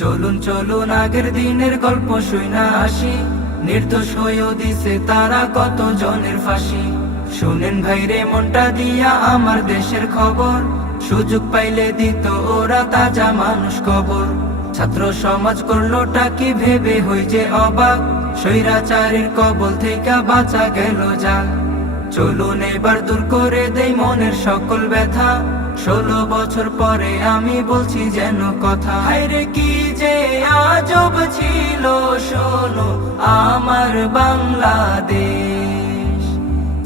চলুন চলুন আগের দিনের গল্প শুইনা আসি, নির্দোষ হয়েও দিছে তারা কত জনের ফাঁসি। শুনেন ভাইরে মনটা দিয়া আমার দেশের খবর, সুযোগ পাইলে দিত ওরা তাজা মানুষ কবর। ছাত্র সমাজ করলোটা কি ভেবে হই যে অবাক, স্বৈরাচারীর কবল থেকে বাঁচা গেল যাক। চলুন এবার দূর করে দেই মনের সকল ব্যথা, 16 বছর পরে আমি বলছি যেন কথা। হায়রে কি যে আজব ছিল শোনো আমার বাংলাদেশ,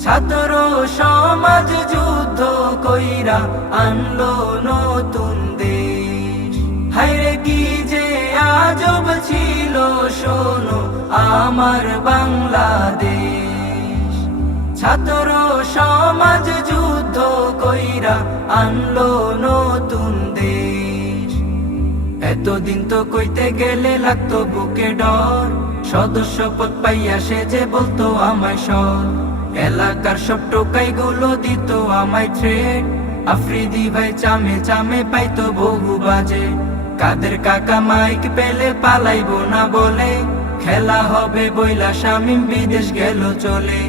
ছাত্র সমাজ যুদ্ধ কইরা আনলো নতুন দেশ। হায়রে কি যে আজব ছিল শোনো আমার বাংলাদেশ, ছাত্র সমাজ যুদ্ধ কইরা আনলো নতুন দেশ। এতদিন তো কইতে গেলে লাগতো বুকে ডর, সদস্য পদ পাইয়া সে যে বলতো আমায় সর। এলাকার সব টোকাই গুলো দিত আমায় থ্রেট, আফ্রিদি ভাই চামে চামে পাইতো বহু বাজে। কাদের কাকা মাইক পেলে পালাইবো না বলে, খেলা হবে বইলা শামিম বিদেশ গেল চলে।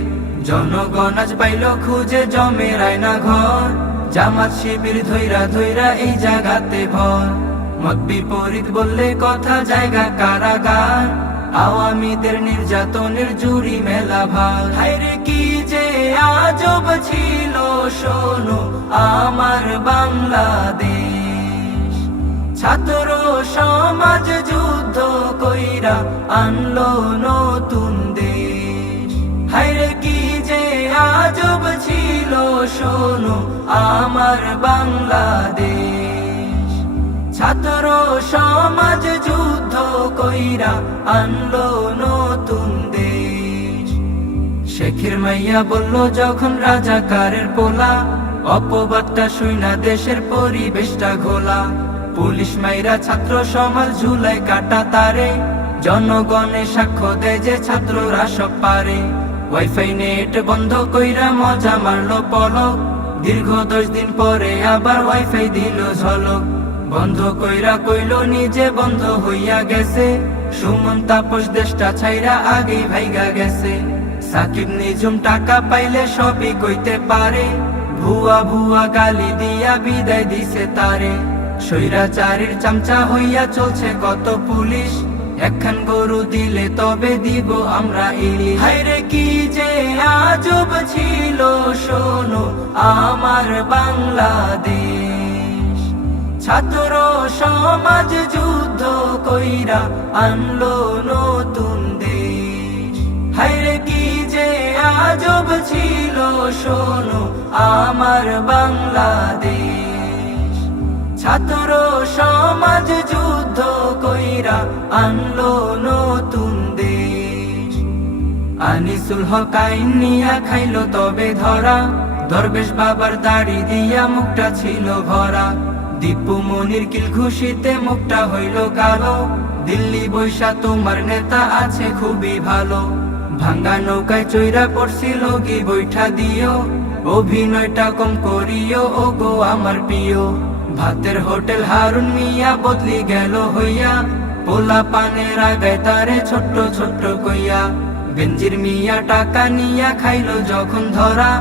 জনগণ আজ পাইল খুঁজে জমে রায়না ঘর, জামাত শিবির ধৈরা ধৈরা এই জায়গাতে ভর। মত বিপরীত বললে কথা জায়গা কারাগার, আওয়ামীদের নির্যাতনের জুড়ি মেলা ভার। হায়রে কি যে আজব ছিল শোনো আমার বাংলাদেশ, ছাত্র সমাজ যুদ্ধ কইরা আনলো নতুন দেশ। হায়রে কি যে আজব ছিল শোনো আমার বাংলাদেশ, ছাত্র সমাজ যুদ্ধ কইরা আনলো নতুন দেশ। শেখের মাইয়া বলল যখন রাজাকারের পোলা, অপবাদটা শুইনা দেশের পরিবেশটা ঘোলা। পুলিশ মাইরা ছাত্র সমাজ ঝুলাই কাটা তারে, জনগণে সাক্ষ্য দেয় যে ছাত্ররা সব পারে। ওয়াইফাই নেট বন্ধ কইরা মজা মারলো পলক, দীর্ঘ 10 দিন পরে আবার ওয়াইফাই দিল ঝলক। বন্ধ কইরা কইল নিজে বন্ধ হইয়া গেছে, সুমন তাপস দেশটা ছাইরা আগেই ভাইগা গেছে। সাকিব নিজুম টাকা পাইলে সবই কইতে পারে, ভুয়া ভুয়া গালি দিয়া বিদায় দিছে তারে। স্বৈরাচারীর চামচা হইয়া চলছে কত পুলিশ, একখান গরু দিলে তবে দিব আমরা ইলিশ। হায়রে কি যে আজব ছিল শোনো আমার বাংলাদেশ, ছাত্র সমাজ যুদ্ধ কইরা আনলো নতুন দেশ। হায়রে কি যে আজব ছিল শোনো আমার বাংলাদেশ, ছাত্র সমাজ যুদ্ধ কইরা আনলো নতুন দেশ। আনিসুল হক আইন নিয়া খাইলো তবে ধরা, দরবেশ বাবার দাড়ি দিয়া মুখটা ছিল ভরা। দীপু মনির কিল খুশিতে মুখটা হইল কালো, দিল্লি বৈশা তোমার নেতা আছে খুবই ভালো। ভাঙ্গা নৌকায় চৈরা পড়ছিল কি বৈঠা দিও, অভিনয়টা কম করিও ও গো আমার প্রিয়। ভাতের হোটেল হারুন মিয়া বদলি গেল হইয়া, পোলা পানের আগায় তারে ছোট্ট ছোট্ট কইয়া। বেনজির মিয়া টাকা নিয়া খাইলো যখন ধরা,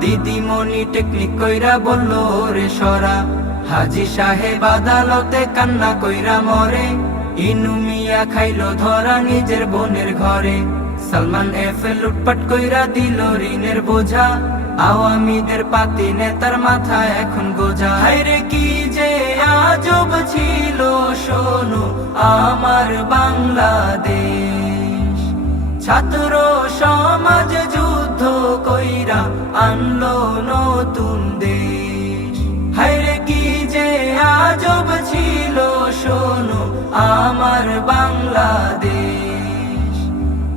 দিদিমণি টেকনিক কইরা বলল ওরে সরা। হাজি সাহেব আদালতে কান্না কইরা মরে, ইনু মিয়া খাইলো ধরা নিজের বোনের ঘরে। সালমান এফ লুটপাট কইরা দিল ঋণের বোঝা, আওয়ামীদের পাতি নেতার মাথা এখন গোজা। হায়রে কি যে আজব ছিল শোনো আমার বাংলাদেশ, ছাত্র সমাজ যুদ্ধ কইরা আনলো নতুন দেশ। হায়রে কি যে আজব ছিল শোনো আমার বাংলাদেশ,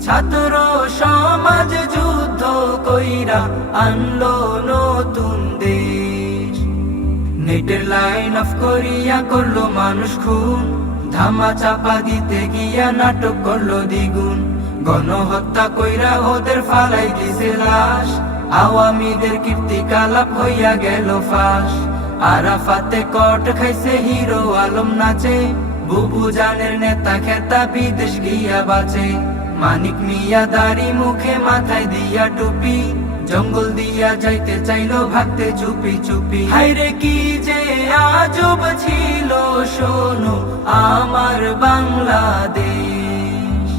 ছাত্র সমাজ যুদ্ধ কইরা আনলো নতুন দেশ। নেটের লাইন অফ করিয়া করলো মানুষ খুন, ধামা চাপা দিতে গিয়া নাটক করলো দ্বিগুণ। গণহত্যা কইরা ওদের ফালাই দিছে লাশ, আওয়ামীদের কীর্তিকলাপ হইয়া গেল ফাঁস। আরাফাতে কট খাইছে হিরো আলম নাচে, বুবু জানের নেতা খেতা বিদেশ গিয়া বাঁচে, মানিক মিয়া দাড়ি মুখে মাথায় দিয়া টুপি, জঙ্গল দিয়া যাইতে চাইলো ভাগতে চুপি চুপি। হায়রে কি যে আজব ছিল শোনো আমার বাংলাদেশ,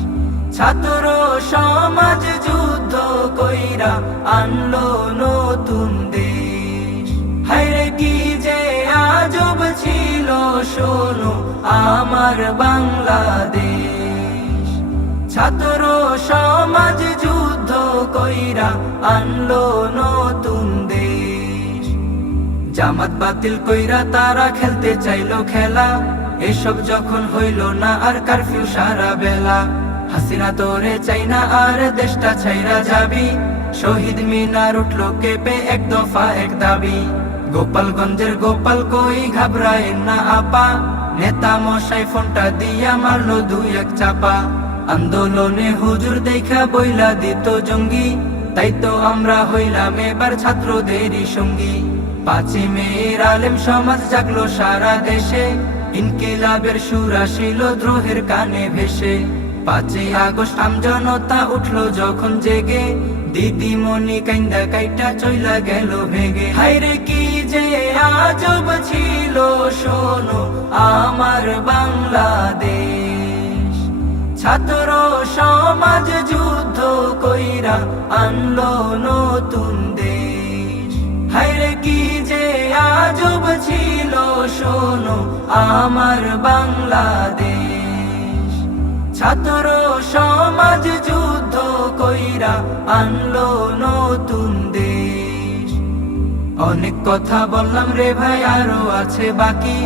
ছাত্র সমাজ যুদ্ধ কইরা আনলো নতুন দেশ। হায়রে কি যে আজব ছিল শোনো আমার বাংলাদেশ, ছাত্র সমাজ যুদ্ধ কইরা আনলো নতুন দেশ। জামাত বাতিল কইরা তারা খেলতে চাইলো খেলা, এসব যখন হইল না আর কারফিউ সারা বেলা। হাসিনা তোরে চাই না আর দেশটা ছাইরা যাবি, শহীদ মিনার উঠলো কেঁপে এক দফা এক দাবি। গোপালগঞ্জের গোপাল কই ঘাবড়ায় না আপা, নেতা মশাই ফোনটা দিয়া মারলো দুই এক চাপা। আন্দোলনে হুজুর দেখা বইলা দিত জঙ্গি, তাই তো আমরা হইলাম এবার ছাত্রদেরই সঙ্গী। 5 মের আলেম সমাজ জাগলো সারা দেশে, ইনকিলাবের সুর আসিল দ্রোহের কানে ভেসে। 5 আগস্ট আমজনতা উঠলো যখন জেগে, দিদিমণি কাইন্দা কাইটা চইলা গেল ভেগে। হায়রে কি যে আজব ছিল শোনো আমার বাংলাদেশ, ছাত্র সমাজ যুদ্ধ কইরা আনলো নতুন দেশ। হায়রে কি যে আজব ছিল শোনো আমার বাংলাদেশ, ছাত্র সমাজ যুদ্ধ কইরা আনলো নতুন দেশ। অনেক কথা বললাম রে ভাই আরো আছে বাকি,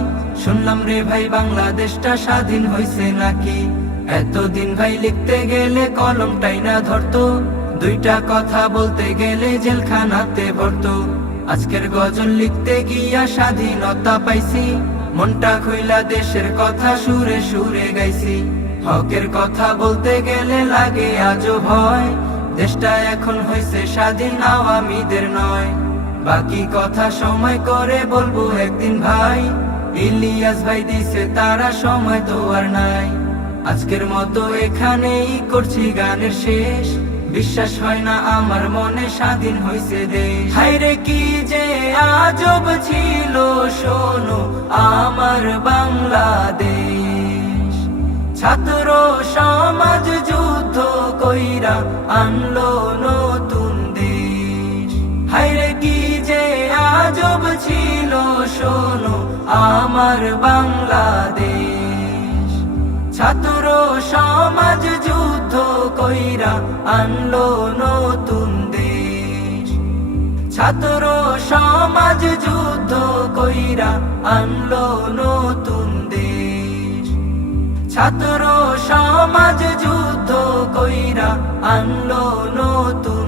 শুনলাম রে ভাই বাংলাদেশটা স্বাধীন হইছে নাকি। এতদিন ভাই লিখতে গেলে কলমটাই না ধরতো, দুইটা কথা বলতে গেলে জেলখানাতে ভরতো। আজকের গজল লিখতে গিয়া স্বাধীনতা পাইছি, মনটা খুইলা দেশের কথা সুরে সুরে গাইছি। হকের কথা বলতে গেলে লাগে আজও ভয়, দেশটা এখন হইছে স্বাধীন আওয়ামীদের নয়। বাকি কথা সময় করে বলবো একদিন ভাই, ইলিয়াস ভাই দিছে তারা সময় তো আর নাই। আজকের মতো এখানেই করছি গানের শেষ, বিশ্বাস হয় না আমার মনে স্বাধীন হইছে দেশ। হায়রে কি যে আজব ছিল শোনো আমার বাংলাদেশ, ছাত্র সমাজ যুদ্ধ কইরা আনলো নতুন দেশ। হায়রে কি যে আজব ছিল শোনো আমার বাংলাদেশ, ছাত্র সমাজ যুদ্ধ কইরা আনলো নতুন দেশ, ছাত্র সমাজ যুদ্ধ কইরা আনলো নতুন দেশ, ছাত্র সমাজ যুদ্ধ কইরা আনলো নতুন